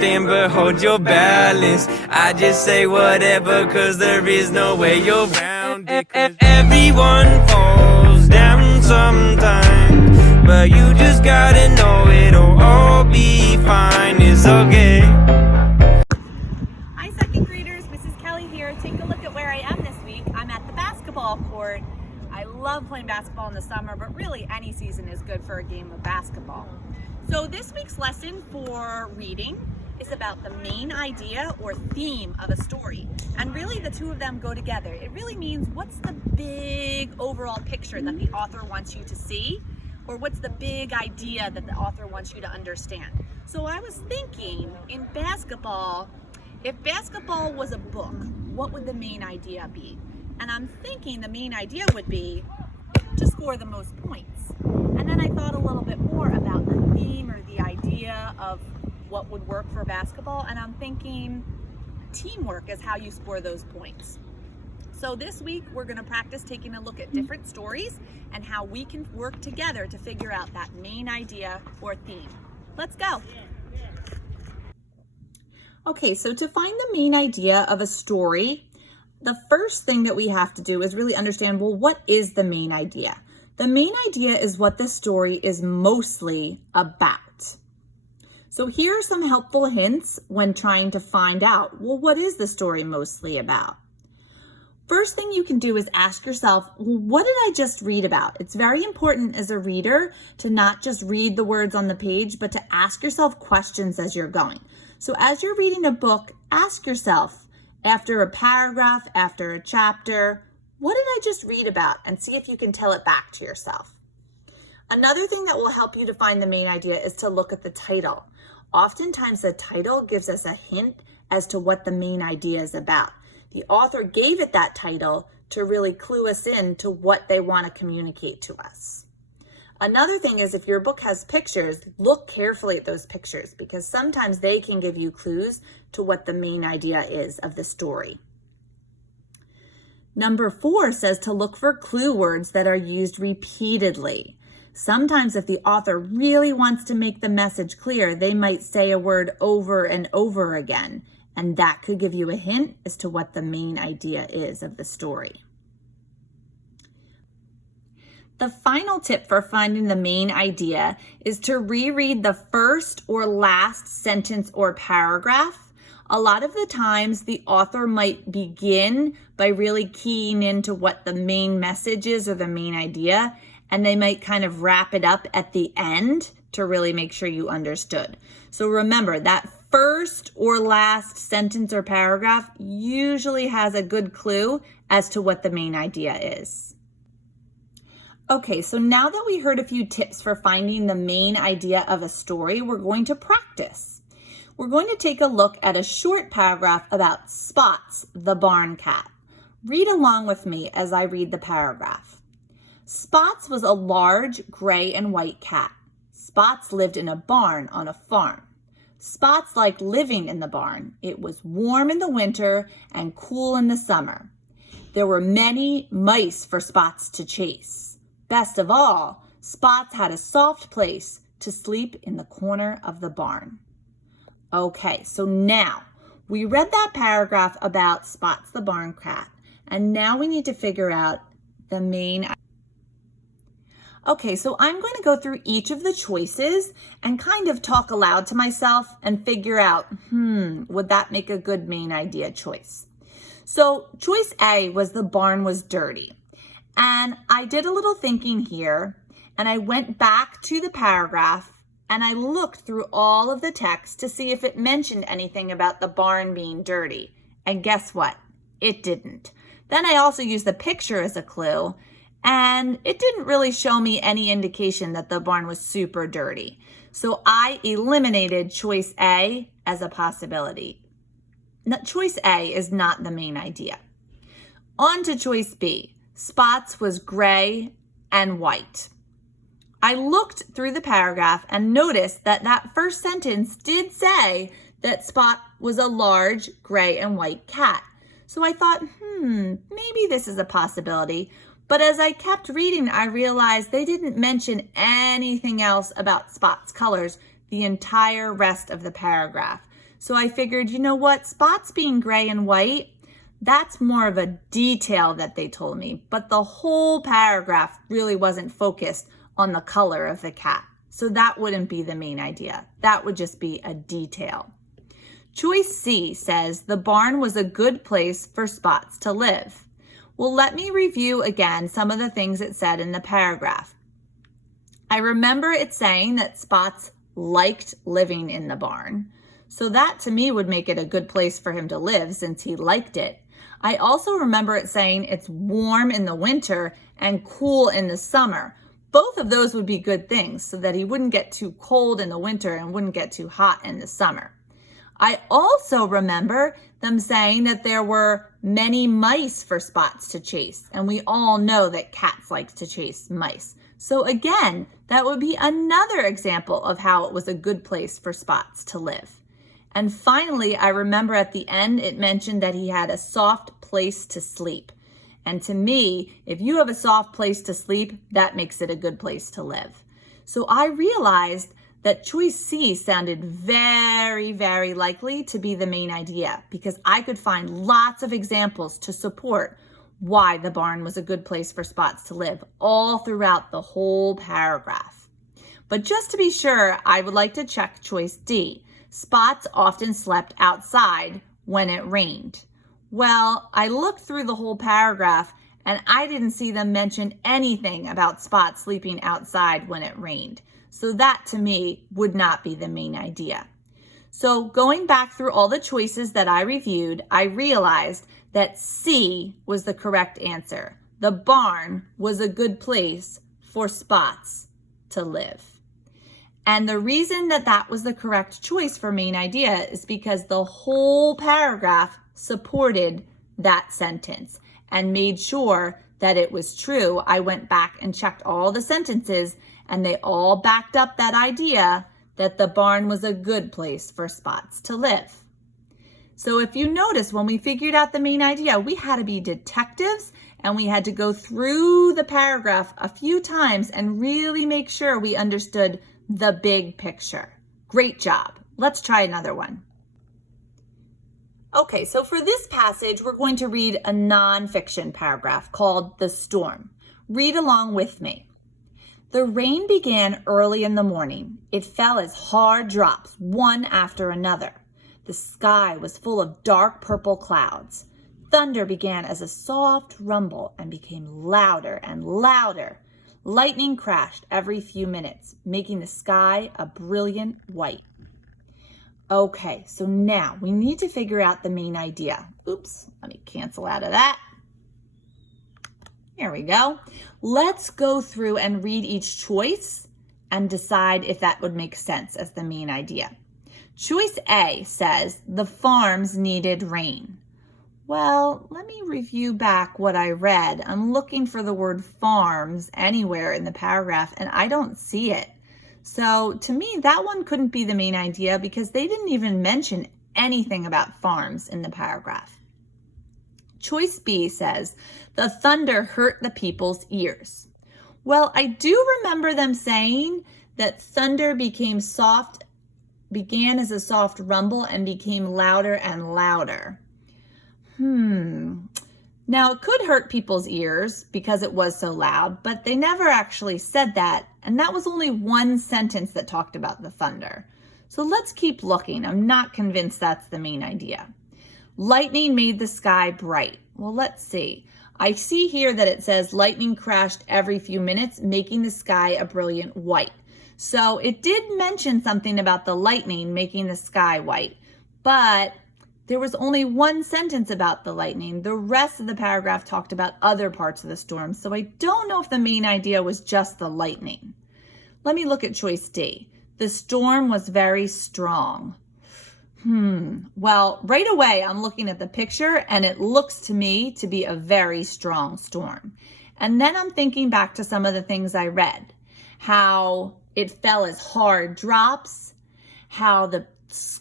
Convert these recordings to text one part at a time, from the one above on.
but hold your balance. I just say whatever, cause there is no way you're round it. Everyone falls down sometime, but you just gotta know it'll all be fine. It's okay. Hi, second graders. Mrs. Kelly here. Take a look at where I am this week. I'm at the basketball court. I love playing basketball in the summer, but really any season is good for a game of basketball. So this week's lesson for reading is about the main idea or theme of a story. And really the two of them go together. It really means what's the big overall picture that the author wants you to see, or what's the big idea that the author wants you to understand. So I was thinking, in basketball, if basketball was a book, what would the main idea be? And I'm thinking the main idea would be to score the most points. And then I thought a little bit more about the theme or the idea of what would work for basketball, and I'm thinking teamwork is how you score those points. So this week we're going to practice taking a look at different stories and how we can work together to figure out that main idea or theme. Let's go. Okay, so to find the main idea of a story, the first thing that we have to do is really understand, well, what is the main idea? The main idea is what the story is mostly about. So here are some helpful hints when trying to find out, well, what is the story mostly about? First thing you can do is ask yourself, well, what did I just read about? It's very important as a reader to not just read the words on the page, but to ask yourself questions as you're going. So as you're reading a book, ask yourself, after a paragraph, after a chapter, what did I just read about? And see if you can tell it back to yourself. Another thing that will help you to find the main idea is to look at the title. Oftentimes the title gives us a hint as to what the main idea is about. The author gave it that title to really clue us in to what they want to communicate to us. Another thing is, if your book has pictures, look carefully at those pictures because sometimes they can give you clues to what the main idea is of the story. Number 4 says to look for clue words that are used repeatedly. Sometimes if the author really wants to make the message clear, they might say a word over and over again, and that could give you a hint as to what the main idea is of the story. The final tip for finding the main idea is to reread the first or last sentence or paragraph. A lot of the times the author might begin by really keying into what the main message is or the main idea, and they might kind of wrap it up at the end to really make sure you understood. So remember, that first or last sentence or paragraph usually has a good clue as to what the main idea is. Okay, so now that we heard a few tips for finding the main idea of a story, we're going to practice. We're going to take a look at a short paragraph about Spots, the barn cat. Read along with me as I read the paragraph. Spots was a large gray and white cat. Spots lived in a barn on a farm. Spots liked living in the barn. It was warm in the winter and cool in the summer. There were many mice for Spots to chase. Best of all, Spots had a soft place to sleep in the corner of the barn. Okay, so now we read that paragraph about Spots the barn cat, and now we need to figure out the main. Okay, so I'm going to go through each of the choices and kind of talk aloud to myself and figure out, would that make a good main idea choice? So choice A was the barn was dirty. And I did a little thinking here, and I went back to the paragraph and I looked through all of the text to see if it mentioned anything about the barn being dirty. And guess what? It didn't. Then I also used the picture as a clue, and it didn't really show me any indication that the barn was super dirty. So I eliminated choice A as a possibility. Now, choice A is not the main idea. On to choice B. Spots was gray and white. I looked through the paragraph and noticed that that first sentence did say that Spot was a large gray and white cat. So I thought, maybe this is a possibility. But as I kept reading, I realized they didn't mention anything else about Spot's colors the entire rest of the paragraph. So I figured, you know what, spots being gray and white, that's more of a detail that they told me, but the whole paragraph really wasn't focused on the color of the cat. So that wouldn't be the main idea. That would just be a detail. Choice C says the barn was a good place for Spots to live. Well, let me review again some of the things it said in the paragraph. I remember it saying that Spots liked living in the barn. So that to me would make it a good place for him to live since he liked it. I also remember it saying it's warm in the winter and cool in the summer. Both of those would be good things so that he wouldn't get too cold in the winter and wouldn't get too hot in the summer. I also remember them saying that there were many mice for Spots to chase, and we all know that cats like to chase mice. So again, that would be another example of how it was a good place for Spots to live. And finally, I remember at the end it mentioned that he had a soft place to sleep. And to me, if you have a soft place to sleep, that makes it a good place to live. So I realized that choice C sounded very, very likely to be the main idea because I could find lots of examples to support why the barn was a good place for Spots to live all throughout the whole paragraph. But just to be sure, I would like to check choice D. Spots often slept outside when it rained. Well, I looked through the whole paragraph and I didn't see them mention anything about Spots sleeping outside when it rained. So that to me would not be the main idea. So going back through all the choices that I reviewed, I realized that C was the correct answer. The barn was a good place for Spots to live. And the reason that that was the correct choice for main idea is because the whole paragraph supported that sentence and made sure that it was true. I went back and checked all the sentences and they all backed up that idea that the barn was a good place for Spots to live. So if you notice, when we figured out the main idea, we had to be detectives and we had to go through the paragraph a few times and really make sure we understood the big picture. Great job. Let's try another one. Okay, so for this passage, we're going to read a nonfiction paragraph called The Storm. Read along with me. The rain began early in the morning. It fell as hard drops, one after another. The sky was full of dark purple clouds. Thunder began as a soft rumble and became louder and louder. Lightning crashed every few minutes, making the sky a brilliant white. Okay, so now we need to figure out the main idea. Oops, let me cancel out of that. Here we go. Let's go through and read each choice and decide if that would make sense as the main idea. Choice A says the farms needed rain. Well, let me review back what I read. I'm looking for the word farms anywhere in the paragraph and I don't see it. So to me, that one couldn't be the main idea because they didn't even mention anything about farms in the paragraph. Choice B says, the thunder hurt the people's ears. Well, I do remember them saying that thunder began as a soft rumble and became louder and louder. Now, it could hurt people's ears because it was so loud, but they never actually said that, and that was only one sentence that talked about the thunder. So let's keep looking. I'm not convinced that's the main idea. Lightning made the sky bright. Well, let's see. I see here that it says lightning crashed every few minutes, making the sky a brilliant white. So it did mention something about the lightning making the sky white, but there was only one sentence about the lightning. The rest of the paragraph talked about other parts of the storm, so I don't know if the main idea was just the lightning. Let me look at choice D. The storm was very strong. Well, right away, I'm looking at the picture and it looks to me to be a very strong storm. And then I'm thinking back to some of the things I read, how it fell as hard drops, how the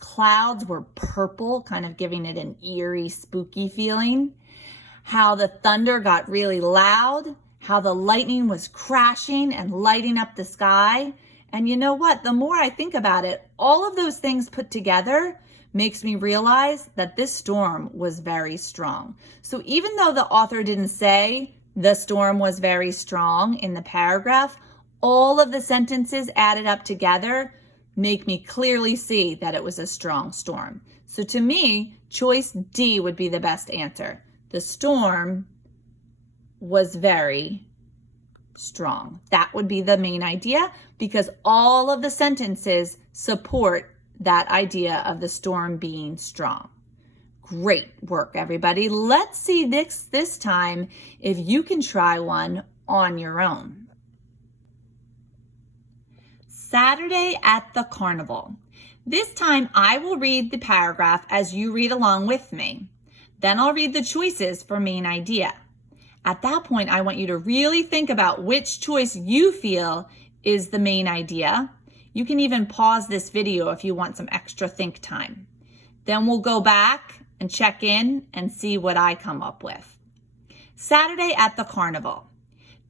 clouds were purple, kind of giving it an eerie, spooky feeling, how the thunder got really loud, how the lightning was crashing and lighting up the sky. And you know what? The more I think about it, all of those things put together makes me realize that this storm was very strong. So even though the author didn't say the storm was very strong in the paragraph, all of the sentences added up together make me clearly see that it was a strong storm. So to me, choice D would be the best answer. The storm was very strong. That would be the main idea because all of the sentences support that idea of the storm being strong. Great work, everybody. Let's see this time if you can try one on your own. Saturday at the carnival. This time I will read the paragraph as you read along with me. Then I'll read the choices for main idea. At that point, I want you to really think about which choice you feel is the main idea. You can even pause this video if you want some extra think time. Then we'll go back and check in and see what I come up with. Saturday at the carnival.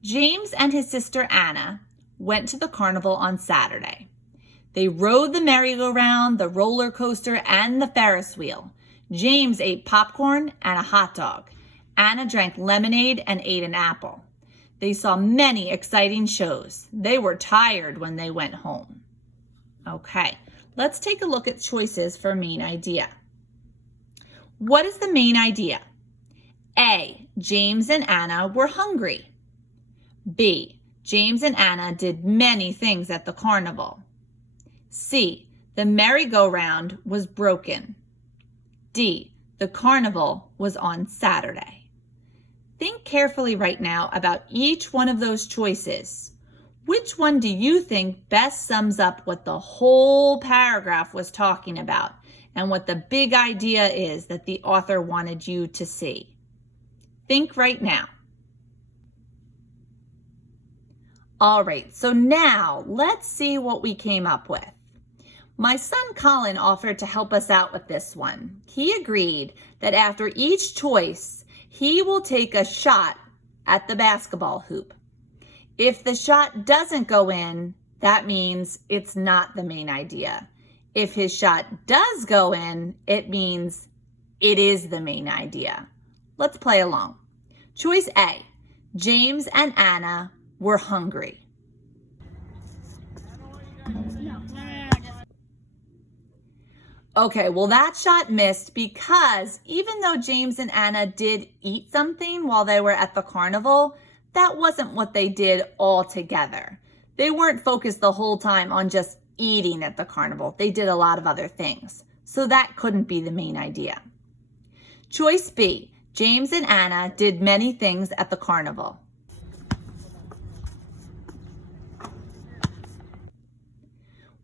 James and his sister Anna went to the carnival on Saturday. They rode the merry-go-round, the roller coaster, and the Ferris wheel. James ate popcorn and a hot dog. Anna drank lemonade and ate an apple. They saw many exciting shows. They were tired when they went home. Okay, let's take a look at choices for main idea. What is the main idea? A, James and Anna were hungry. B, James and Anna did many things at the carnival. C, the merry-go-round was broken. D, the carnival was on Saturday. Think carefully right now about each one of those choices. Which one do you think best sums up what the whole paragraph was talking about and what the big idea is that the author wanted you to see? Think right now. All right, so now let's see what we came up with. My son Colin offered to help us out with this one. He agreed that after each choice, he will take a shot at the basketball hoop. If the shot doesn't go in, that means it's not the main idea. If his shot does go in, it means it is the main idea. Let's play along. Choice A, James and Anna were hungry. Okay, well that shot missed because even though James and Anna did eat something while they were at the carnival, that wasn't what they did all together. They weren't focused the whole time on just eating at the carnival. They did a lot of other things. So that couldn't be the main idea. Choice B, James and Anna did many things at the carnival.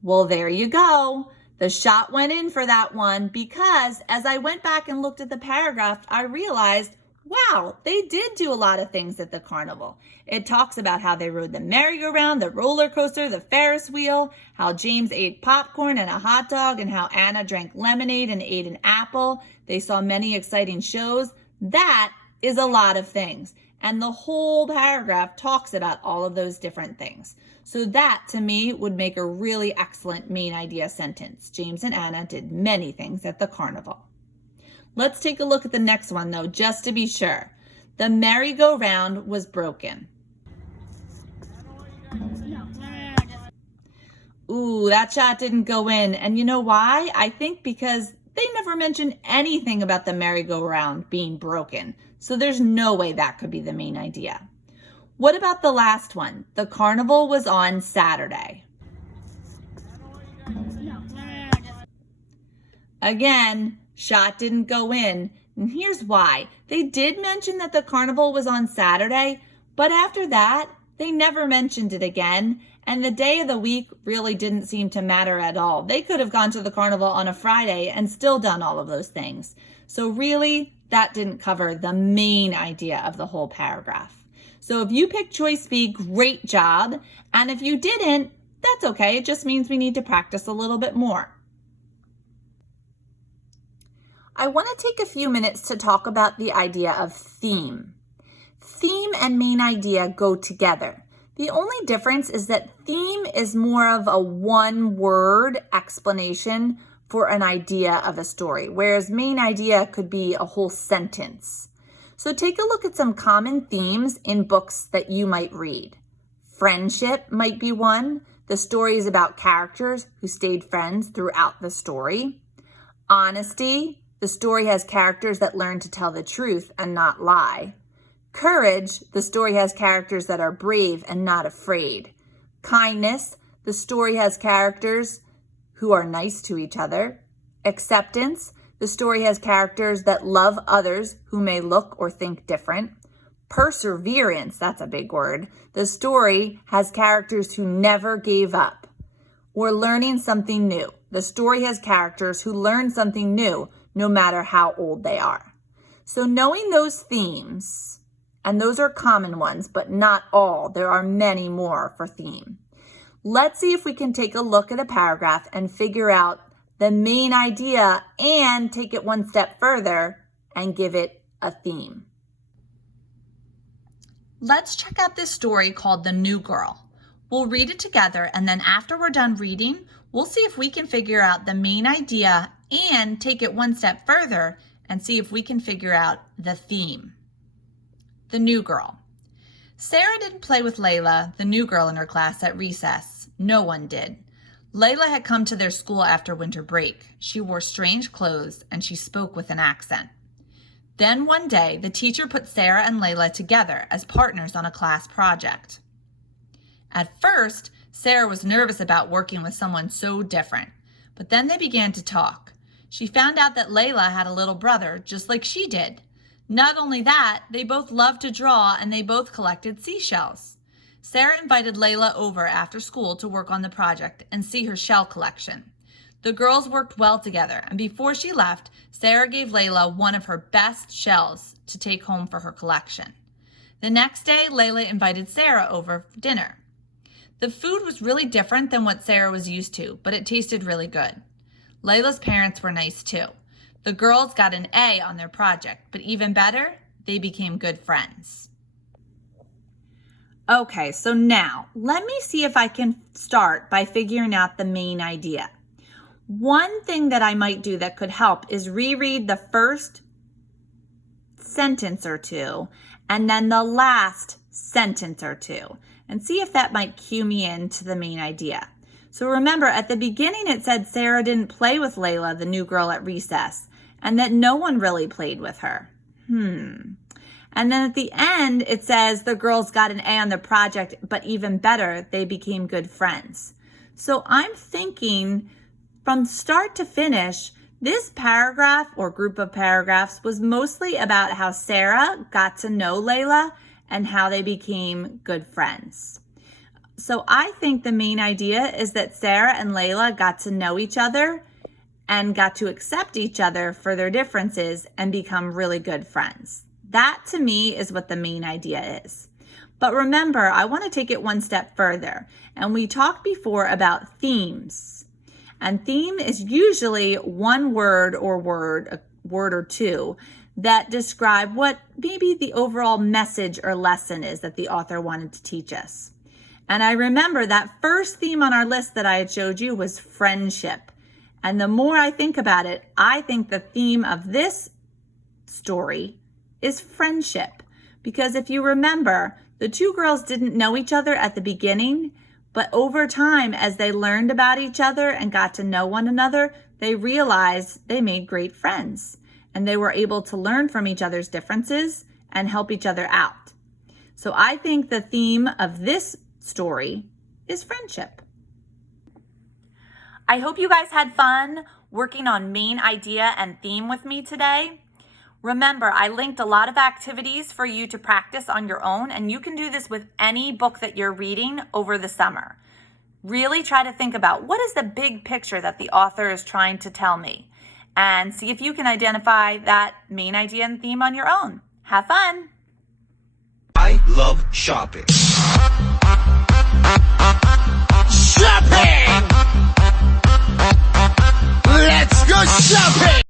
Well, there you go. The shot went in for that one because as I went back and looked at the paragraph, I realized, wow, they did do a lot of things at the carnival. It talks about how they rode the merry-go-round, the roller coaster, the Ferris wheel, how James ate popcorn and a hot dog, and how Anna drank lemonade and ate an apple. They saw many exciting shows. That is a lot of things. And the whole paragraph talks about all of those different things. So that, to me, would make a really excellent main idea sentence. James and Anna did many things at the carnival. Let's take a look at the next one, though, just to be sure. The merry-go-round was broken. Ooh, that shot didn't go in. And you know why? I think because they never mentioned anything about the merry-go-round being broken. So there's no way that could be the main idea. What about the last one? The carnival was on Saturday. Again, shot didn't go in. And here's why. They did mention that the carnival was on Saturday, but after that, they never mentioned it again. And the day of the week really didn't seem to matter at all. They could have gone to the carnival on a Friday and still done all of those things. So really, that didn't cover the main idea of the whole paragraph. So if you picked choice B, great job. And if you didn't, that's okay. It just means we need to practice a little bit more. I want to take a few minutes to talk about the idea of theme. Theme and main idea go together. The only difference is that theme is more of a one-word explanation for an idea of a story, whereas main idea could be a whole sentence. So take a look at some common themes in books that you might read. Friendship might be one. The story is about characters who stayed friends throughout the story. Honesty. The story has characters that learn to tell the truth and not lie. Courage. The story has characters that are brave and not afraid. Kindness. The story has characters who are nice to each other. Acceptance. The story has characters that love others who may look or think different. Perseverance, that's a big word. The story has characters who never gave up. Or learning something new. The story has characters who learn something new no matter how old they are. So knowing those themes, and those are common ones, but not all. There are many more for theme. Let's see if we can take a look at a paragraph and figure out the main idea and take it one step further and give it a theme. Let's check out this story called The New Girl. We'll read it together, and then after we're done reading, we'll see if we can figure out the main idea and take it one step further and see if we can figure out the theme. The New Girl. Sarah didn't play with Layla, the new girl in her class, at recess. No one did. Layla had come to their school after winter break. She wore strange clothes and she spoke with an accent. Then one day, the teacher put Sarah and Layla together as partners on a class project. At first, Sarah was nervous about working with someone so different, but then they began to talk. She found out that Layla had a little brother just like she did. Not only that, they both loved to draw and they both collected seashells. Sarah invited Layla over after school to work on the project and see her shell collection. The girls worked well together, and before she left, Sarah gave Layla one of her best shells to take home for her collection. The next day, Layla invited Sarah over for dinner. The food was really different than what Sarah was used to, but it tasted really good. Layla's parents were nice too. The girls got an A on their project, but even better, they became good friends. Okay, so now let me see if I can start by figuring out the main idea. One thing that I might do that could help is reread the first sentence or two and then the last sentence or two and see if that might cue me into the main idea. So remember, at the beginning it said Sarah didn't play with Layla, the new girl, at recess, and that no one really played with her. And then at the end, it says the girls got an A on the project, but even better, they became good friends. So I'm thinking from start to finish, this paragraph or group of paragraphs was mostly about how Sarah got to know Layla and how they became good friends. So I think the main idea is that Sarah and Layla got to know each other and got to accept each other for their differences and become really good friends. That to me is what the main idea is. But remember, I want to take it one step further. And we talked before about themes. And theme is usually one word or a word or two that describe what maybe the overall message or lesson is that the author wanted to teach us. And I remember that first theme on our list that I had showed you was friendship. And the more I think about it, I think the theme of this story is friendship. Because if you remember, the two girls didn't know each other at the beginning, but over time, as they learned about each other and got to know one another, they realized they made great friends. And they were able to learn from each other's differences and help each other out. So I think the theme of this story is friendship. I hope you guys had fun working on main idea and theme with me today. Remember, I linked a lot of activities for you to practice on your own, and you can do this with any book that you're reading over the summer. Really try to think about what is the big picture that the author is trying to tell me, and see if you can identify that main idea and theme on your own. Have fun! I love shopping. Shopping! Let's go shopping!